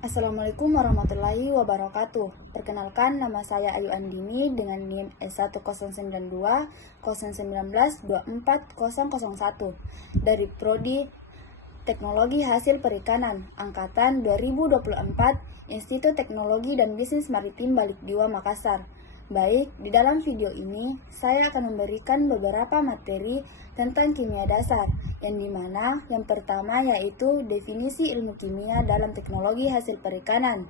Assalamualaikum warahmatullahi wabarakatuh. Perkenalkan, nama saya Ayu Andini dengan NIM S1092 019 dari Prodi Teknologi Hasil Perikanan Angkatan 2024 Institut Teknologi dan Bisnis Maritim Balikdiwa Makassar. Baik, di dalam video ini saya akan memberikan beberapa materi tentang kimia dasar, yang dimana yang pertama yaitu definisi ilmu kimia dalam teknologi hasil perikanan.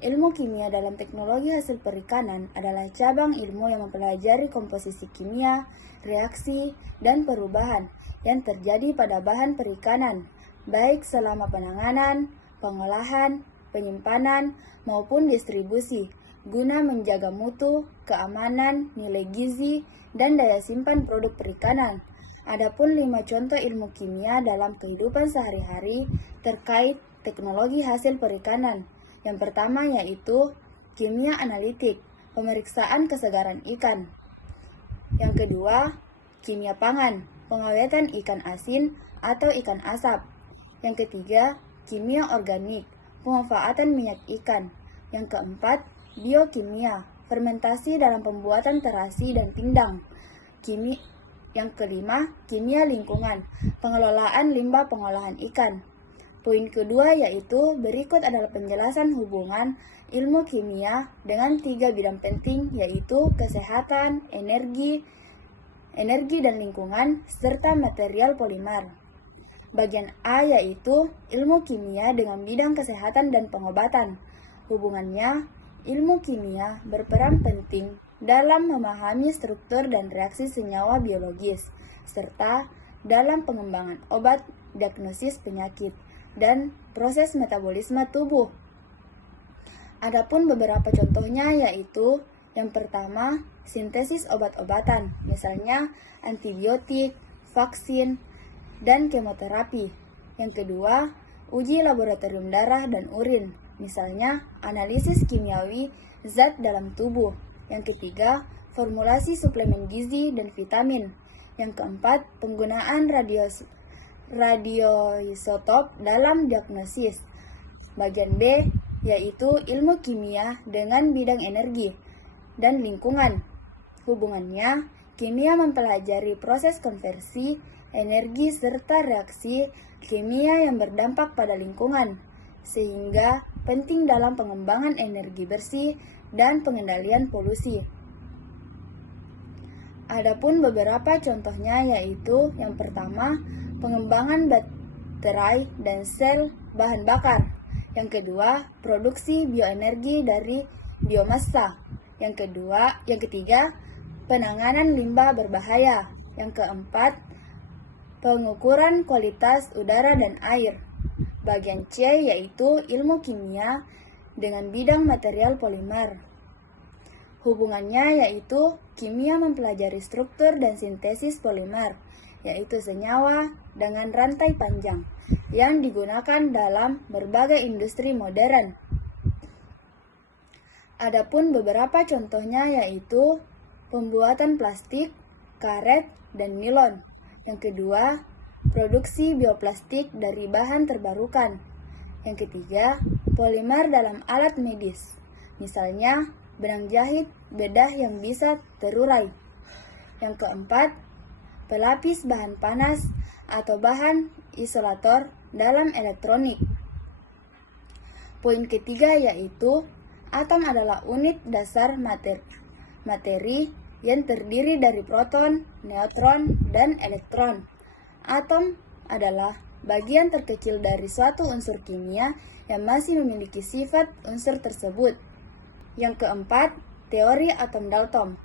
Ilmu kimia dalam teknologi hasil perikanan adalah cabang ilmu yang mempelajari komposisi kimia, reaksi, dan perubahan yang terjadi pada bahan perikanan, baik selama penanganan, pengolahan, penyimpanan, maupun distribusi, guna menjaga mutu, keamanan, nilai gizi, dan daya simpan produk perikanan. Adapun 5 contoh ilmu kimia dalam kehidupan sehari-hari terkait teknologi hasil perikanan. Yang pertama yaitu kimia analitik, pemeriksaan kesegaran ikan. Yang kedua, kimia pangan, pengawetan ikan asin atau ikan asap. Yang ketiga, kimia organik, pemanfaatan minyak ikan. Yang keempat, biokimia, fermentasi dalam pembuatan terasi dan pindang. Yang kelima, kimia lingkungan, pengelolaan limbah pengolahan ikan. Poin kedua yaitu berikut adalah penjelasan hubungan ilmu kimia dengan 3 bidang penting yaitu kesehatan, energi dan lingkungan, serta material polimer. Bagian A yaitu ilmu kimia dengan bidang kesehatan dan pengobatan. Hubungannya, ilmu kimia berperan penting dalam memahami struktur dan reaksi senyawa biologis, serta dalam pengembangan obat, diagnosis penyakit, dan proses metabolisme tubuh. Adapun beberapa contohnya yaitu yang pertama, sintesis obat-obatan, misalnya antibiotik, vaksin, dan kemoterapi. Yang kedua, uji laboratorium darah dan urin, misalnya analisis kimiawi zat dalam tubuh. Yang ketiga, formulasi suplemen gizi dan vitamin. Yang keempat, penggunaan radioisotop dalam diagnosis. Bagian B yaitu ilmu kimia dengan bidang energi dan lingkungan. Hubungannya, kimia mempelajari proses konversi energi serta reaksi kimia yang berdampak pada lingkungan, sehingga penting dalam pengembangan energi bersih dan pengendalian polusi. Adapun beberapa contohnya yaitu yang pertama, pengembangan baterai dan sel bahan bakar. Yang kedua, produksi bioenergi dari biomasa. Yang ketiga, penanganan limbah berbahaya. Yang keempat, pengukuran kualitas udara dan air. Bagian C yaitu ilmu kimia dengan bidang material polimer. Hubungannya yaitu kimia mempelajari struktur dan sintesis polimer, yaitu senyawa dengan rantai panjang yang digunakan dalam berbagai industri modern. Adapun beberapa contohnya yaitu pembuatan plastik, karet, dan nilon. Yang kedua, produksi bioplastik dari bahan terbarukan. Yang ketiga, polimer dalam alat medis, misalnya benang jahit, bedah yang bisa terurai. Yang keempat, pelapis bahan panas atau bahan isolator dalam elektronik. Poin ketiga yaitu atom adalah unit dasar materi yang terdiri dari proton, neutron, dan elektron. Atom adalah bagian terkecil dari suatu unsur kimia yang masih memiliki sifat unsur tersebut. Yang keempat, teori atom Dalton.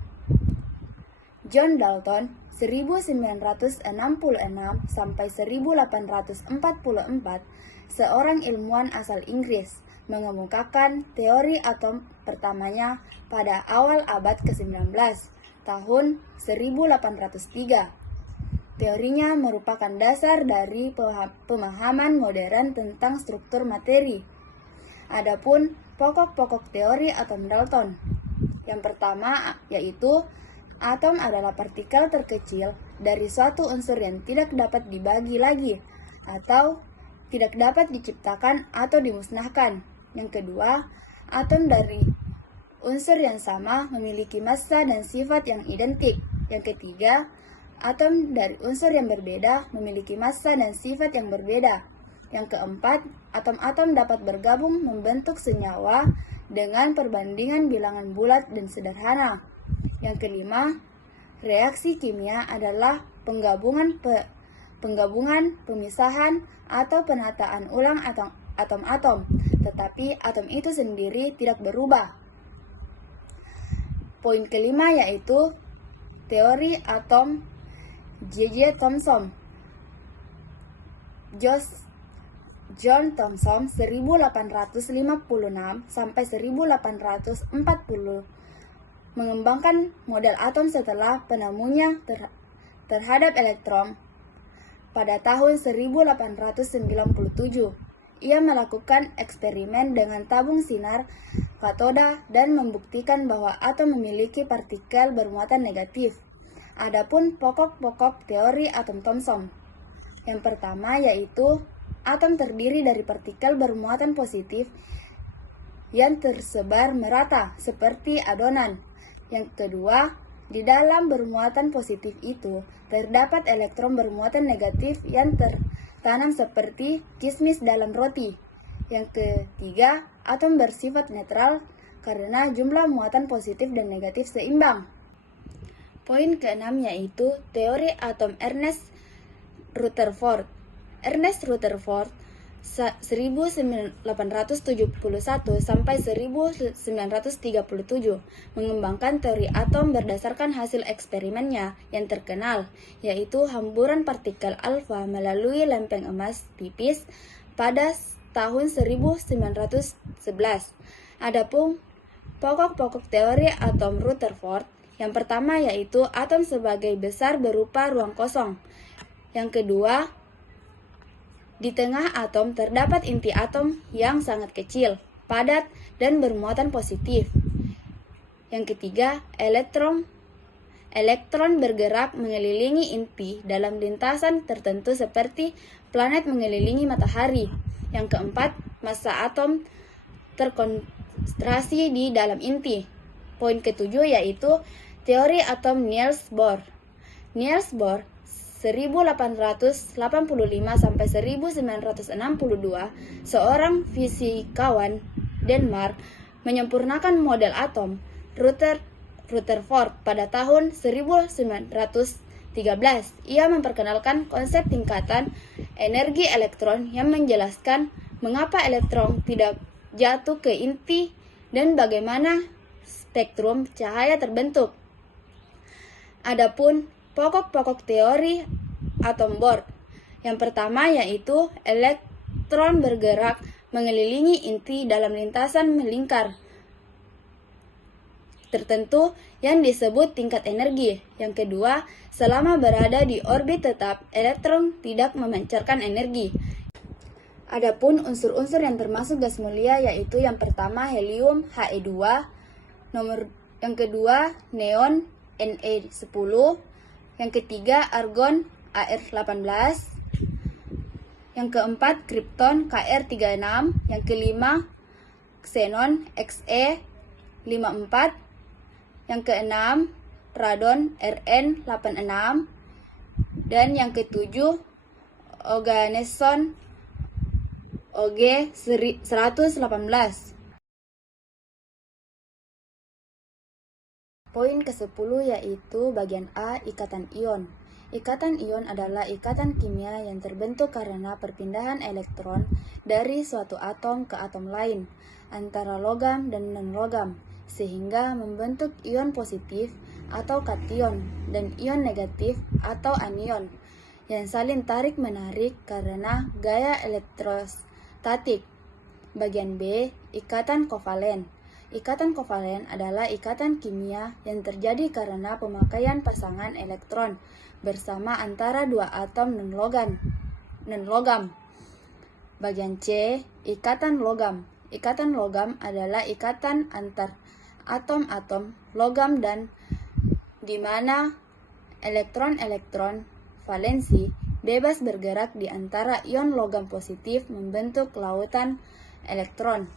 John Dalton 1966 sampai 1844, seorang ilmuwan asal Inggris, mengemukakan teori atom pertamanya pada awal abad ke-19, tahun 1803. Teorinya merupakan dasar dari pemahaman modern tentang struktur materi. Adapun pokok-pokok teori atom Dalton. Yang pertama yaitu atom adalah partikel terkecil dari suatu unsur yang tidak dapat dibagi lagi atau tidak dapat diciptakan atau dimusnahkan. Yang kedua, atom dari unsur yang sama memiliki massa dan sifat yang identik. Yang ketiga, atom dari unsur yang berbeda memiliki massa dan sifat yang berbeda. Yang keempat, atom-atom dapat bergabung membentuk senyawa dengan perbandingan bilangan bulat dan sederhana. Yang kelima, reaksi kimia adalah penggabungan, pemisahan, atau penataan ulang atom-atom, tetapi atom itu sendiri tidak berubah. Poin kelima yaitu teori atom J.J. Thomson. John Thomson 1856 sampai 1840 mengembangkan model atom setelah penemunya terhadap elektron. Pada tahun 1897, ia melakukan eksperimen dengan tabung sinar katoda dan membuktikan bahwa atom memiliki partikel bermuatan negatif. Adapun pokok-pokok teori atom Thomson. Yang pertama yaitu atom terdiri dari partikel bermuatan positif yang tersebar merata seperti adonan. Yang kedua, di dalam bermuatan positif itu terdapat elektron bermuatan negatif yang tertanam seperti kismis dalam roti. Yang ketiga, atom bersifat netral karena jumlah muatan positif dan negatif seimbang. Poin keenam yaitu teori atom Ernest Rutherford. Ernest Rutherford 1871 sampai 1937 mengembangkan teori atom berdasarkan hasil eksperimennya yang terkenal, yaitu hamburan partikel alfa melalui lempeng emas tipis pada tahun 1911. Adapun pokok-pokok teori atom Rutherford, yang pertama yaitu atom sebagai besar berupa ruang kosong. Yang kedua, di tengah atom terdapat inti atom yang sangat kecil, padat, dan bermuatan positif. Yang ketiga, elektron bergerak mengelilingi inti dalam lintasan tertentu seperti planet mengelilingi matahari. Yang keempat, massa atom terkonsentrasi di dalam inti. Poin ketujuh yaitu teori atom Niels Bohr. Niels Bohr 1885 sampai 1962, seorang fisikawan Denmark, menyempurnakan model atom Rutherford pada tahun 1913. Ia memperkenalkan konsep tingkatan energi elektron yang menjelaskan mengapa elektron tidak jatuh ke inti dan bagaimana spektrum cahaya terbentuk. Adapun pokok-pokok teori atom Bohr. Yang pertama yaitu elektron bergerak mengelilingi inti dalam lintasan melingkar tertentu yang disebut tingkat energi. Yang kedua, selama berada di orbit tetap, elektron tidak memancarkan energi. Adapun unsur-unsur yang termasuk gas mulia yaitu yang pertama helium He2, yang kedua neon Ne10, yang ketiga argon Ar18, yang keempat kripton Kr36, yang kelima xenon Xe54, yang keenam radon Rn86, dan yang ketujuh oganeson Og118. Poin ke-10 yaitu bagian A, ikatan ion. Ikatan ion adalah ikatan kimia yang terbentuk karena perpindahan elektron dari suatu atom ke atom lain, antara logam dan non-logam, sehingga membentuk ion positif atau kation dan ion negatif atau anion, yang saling tarik-menarik karena gaya elektrostatik. Bagian B, ikatan kovalen. Ikatan kovalen adalah ikatan kimia yang terjadi karena pemakaian pasangan elektron bersama antara dua atom non-logam. Bagian C, ikatan logam. Ikatan logam adalah ikatan antar atom-atom logam dan di mana elektron-elektron valensi bebas bergerak di antara ion logam positif membentuk lautan elektron.